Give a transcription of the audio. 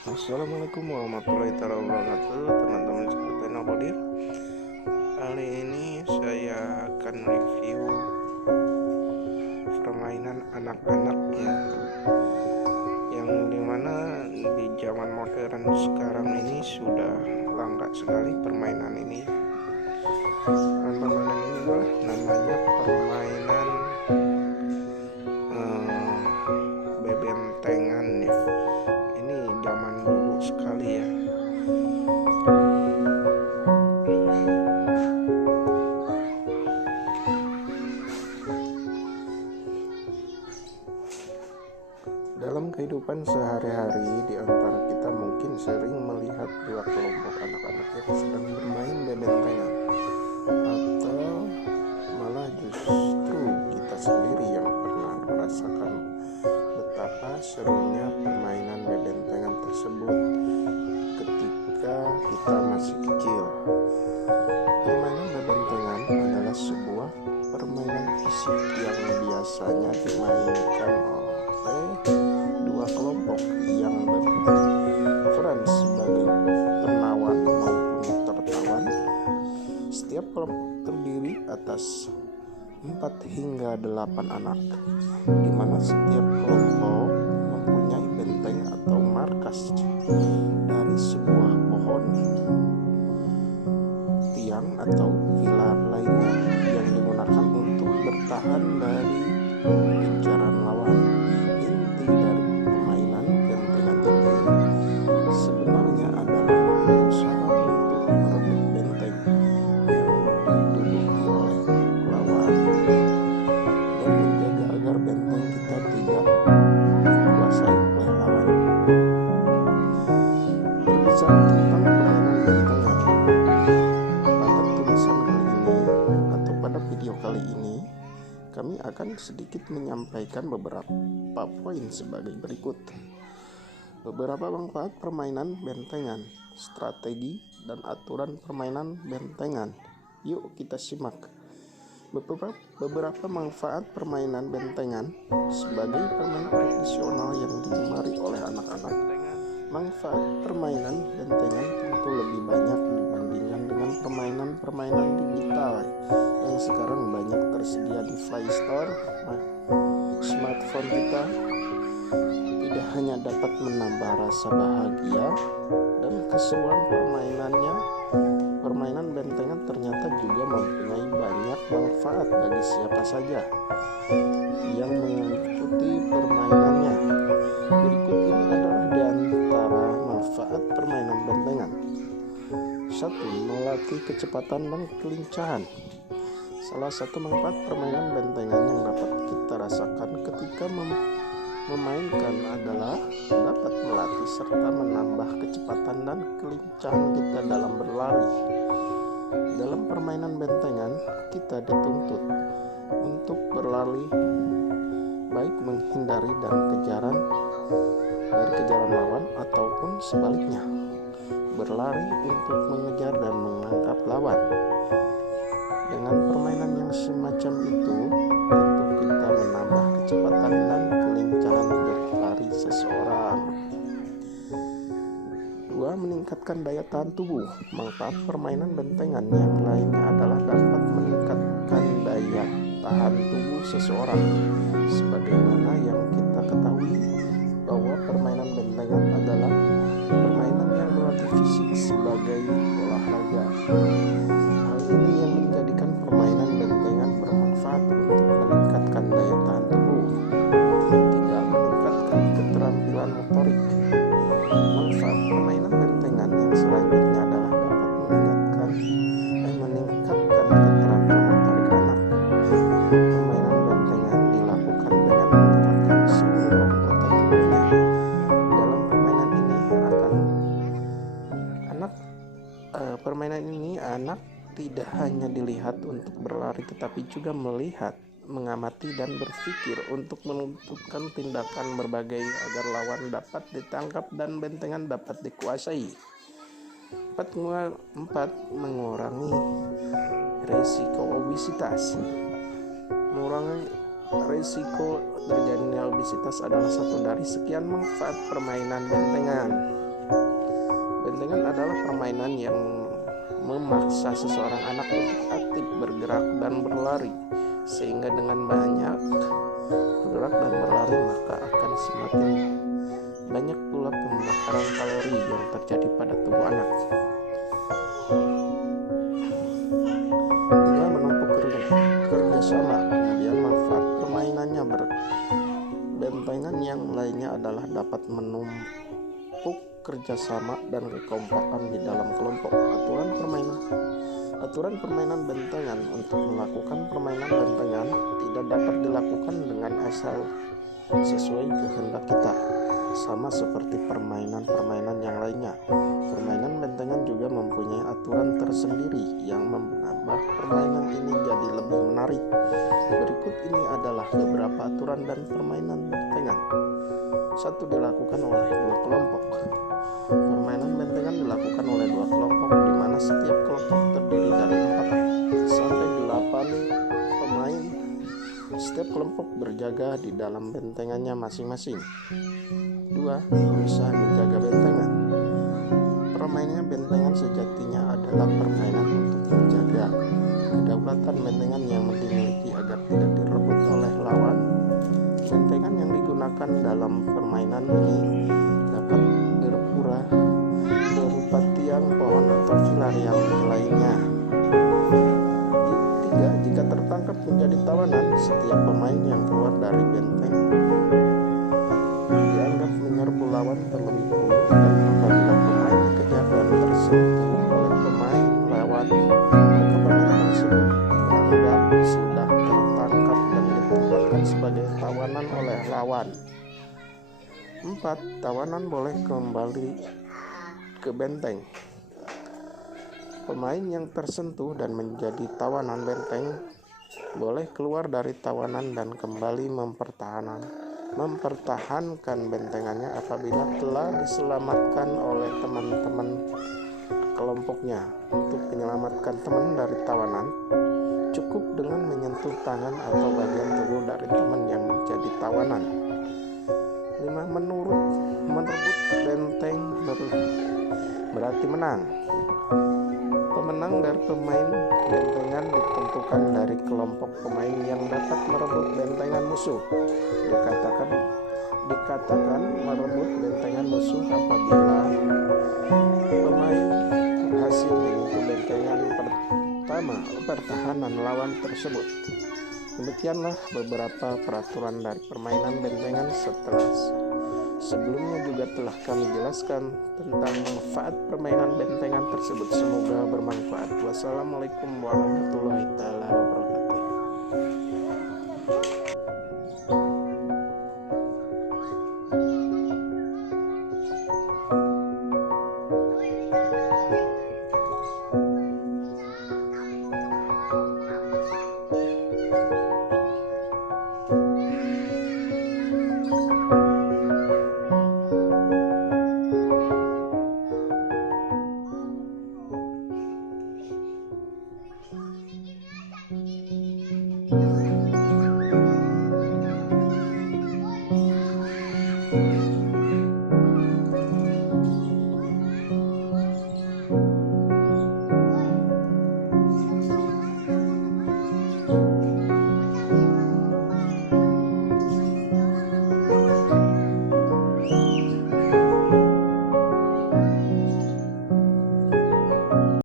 Assalamualaikum warahmatullahi wabarakatuh, teman-teman seperti Nobodir. Kali ini saya akan review permainan anak-anak yang dimana di zaman modern sekarang ini sudah langka sekali permainan ini. Dan permainan ini namanya permainan bebentengan ya. Ini zaman dulu sekali ya. Dalam kehidupan sehari-hari di antara kita mungkin sering melihat dua kelompok anak-anak yang sedang bermain bebentengan, atau malah justru kita sendiri yang pernah merasakan betapa serunya permainan bebentengan tersebut ketika kita masih kecil. Permainan bebentengan adalah sebuah permainan fisik yang biasanya dimainkan oleh dua kelompok yang berperan sebagai penawan maupun tertawan. Setiap kelompok terdiri atas 4 hingga 8 anak, di mana setiap kelompok mempunyai benteng atau markas dari sebuah pohon, tiang atau pilar lainnya yang digunakan untuk bertahan dari incaran lawan. Inti dari permainan bentengan ini sebenarnya adalah berusaha untuk merebut benteng yang diduduki oleh lawan dan menjaga agar benteng kita tidak dikuasai oleh lawan. Berbicara tentang permainan bentengan, pada tulisan kali ini atau pada video kali ini kami akan sedikit menyampaikan beberapa poin sebagai berikut. Beberapa manfaat permainan bentengan, strategi dan aturan permainan bentengan. Yuk kita simak. Beberapa manfaat permainan bentengan sebagai permainan tradisional yang digemari oleh anak-anak. Manfaat permainan bentengan tentu lebih banyak dibandingkan dengan permainan-permainan digital yang sekarang banyak tersedia di Play Store. Smartphone kita tidak hanya dapat menambah rasa bahagia dan keseruan permainannya, permainan bentengan ternyata juga mempunyai banyak manfaat bagi siapa saja yang mengikuti permainannya. Berikut ini adalah di antara manfaat permainan bentengan. 1. Melatih kecepatan dan kelincahan. Salah satu manfaat permainan bentengan yang dapat kita rasakan ketika memainkan adalah dapat melatih serta menambah kecepatan dan kelincahan kita dalam berlari. Dalam permainan bentengan, kita dituntut untuk berlari baik menghindari dan dari kejaran lawan ataupun sebaliknya, berlari untuk mengejar dan menangkap lawan. Dengan permainan yang semacam itu, tentu kita menambah kecepatan dan kelincahan berlari seseorang. 2. Meningkatkan daya tahan tubuh. Manfaat permainan bentengan yang lainnya adalah dapat meningkatkan daya tahan tubuh seseorang. Sebagaimana yang kita ketahui bahwa permainan bentengan adalah permainan yang melatih fisik sebagai olahraga. Hal ini yang menjadikan permainan bentengan bermanfaat untuk meningkatkan daya tahan tubuh. 3. Meningkatkan keterampilan motorik. Manfaat permainan bentengan yang selanjutnya adalah dapat meningkatkan keterampilan motorik anak. Permainan bentengan dilakukan dengan menggerakkan seluruh anggota tubuhnya. Dalam permainan ini anak tidak hanya dilihat untuk berlari, tetapi juga melihat, mengamati dan berpikir untuk menentukan tindakan berbagai agar lawan dapat ditangkap dan bentengan dapat dikuasai. 4. Mengurangi risiko obesitas. Mengurangi risiko terjadinya obesitas adalah satu dari sekian manfaat permainan bentengan. Bentengan adalah permainan yang memaksa seseorang anak untuk aktif bergerak dan berlari, sehingga dengan banyak bergerak dan berlari maka akan semakin banyak pula pembakaran kalori yang terjadi pada tubuh anak. Tiga, menumpuk kerjasama. Kemudian manfaat permainannya bentengan yang lainnya adalah dapat menumpuk kerjasama dan kekompakan di dalam kelompok. Aturan permainan bentengan. Untuk melakukan permainan bentengan tidak dapat dilakukan dengan asal sesuai kehendak kita, sama seperti permainan-permainan yang lainnya. Permainan bentengan juga mempunyai aturan tersendiri yang menambah permainan ini jadi lebih menarik. Berikut ini adalah beberapa aturan dan permainan bentengan. 1. Dilakukan oleh dua kelompok. Permainan bentengan dilakukan oleh dua kelompok, di mana setiap kelompok terdiri dari 4 sampai 8 pemain. Setiap kelompok berjaga di dalam bentengannya masing-masing. 2. Berusaha menjaga bentengan. Permainan bentengan sejatinya adalah permainan untuk menjaga kedaulatan bentengan yang dimiliki agar tidak direbut oleh lawan. Bentengan yang digunakan dalam permainan ini dapat berupa tiang, pohon, atau pilar yang lainnya. 3. Jika tertangkap menjadi tawanan, setiap pemain yang keluar dari benteng dianggap menyerbu lawan terlebih dahulu, dan apabila pemain dikejar dan tersentuh oleh pemain lawan, maka pemain tersebut dianggap sudah tertangkap dan ditempatkan sebagai tawanan oleh lawan. 4. Tawanan boleh kembali ke benteng. Pemain yang tersentuh dan menjadi tawanan benteng boleh keluar dari tawanan dan kembali mempertahankan bentengannya apabila telah diselamatkan oleh teman-teman kelompoknya. Untuk menyelamatkan teman dari tawanan, cukup dengan menyentuh tangan atau bagian tubuh dari teman yang menjadi tawanan. 5. Merebut benteng berarti menang. Pemenang dari pemain bentengan ditentukan dari kelompok pemain yang dapat merebut bentengan musuh. Dikatakan merebut bentengan musuh apabila pemain berhasil menyentuh bentengan pertahanan lawan tersebut. Demikianlah beberapa peraturan dari permainan bentengan. Sebelumnya juga telah kami jelaskan tentang manfaat permainan bentengan tersebut. Semoga bermanfaat. Wassalamualaikum warahmatullahi wabarakatuh.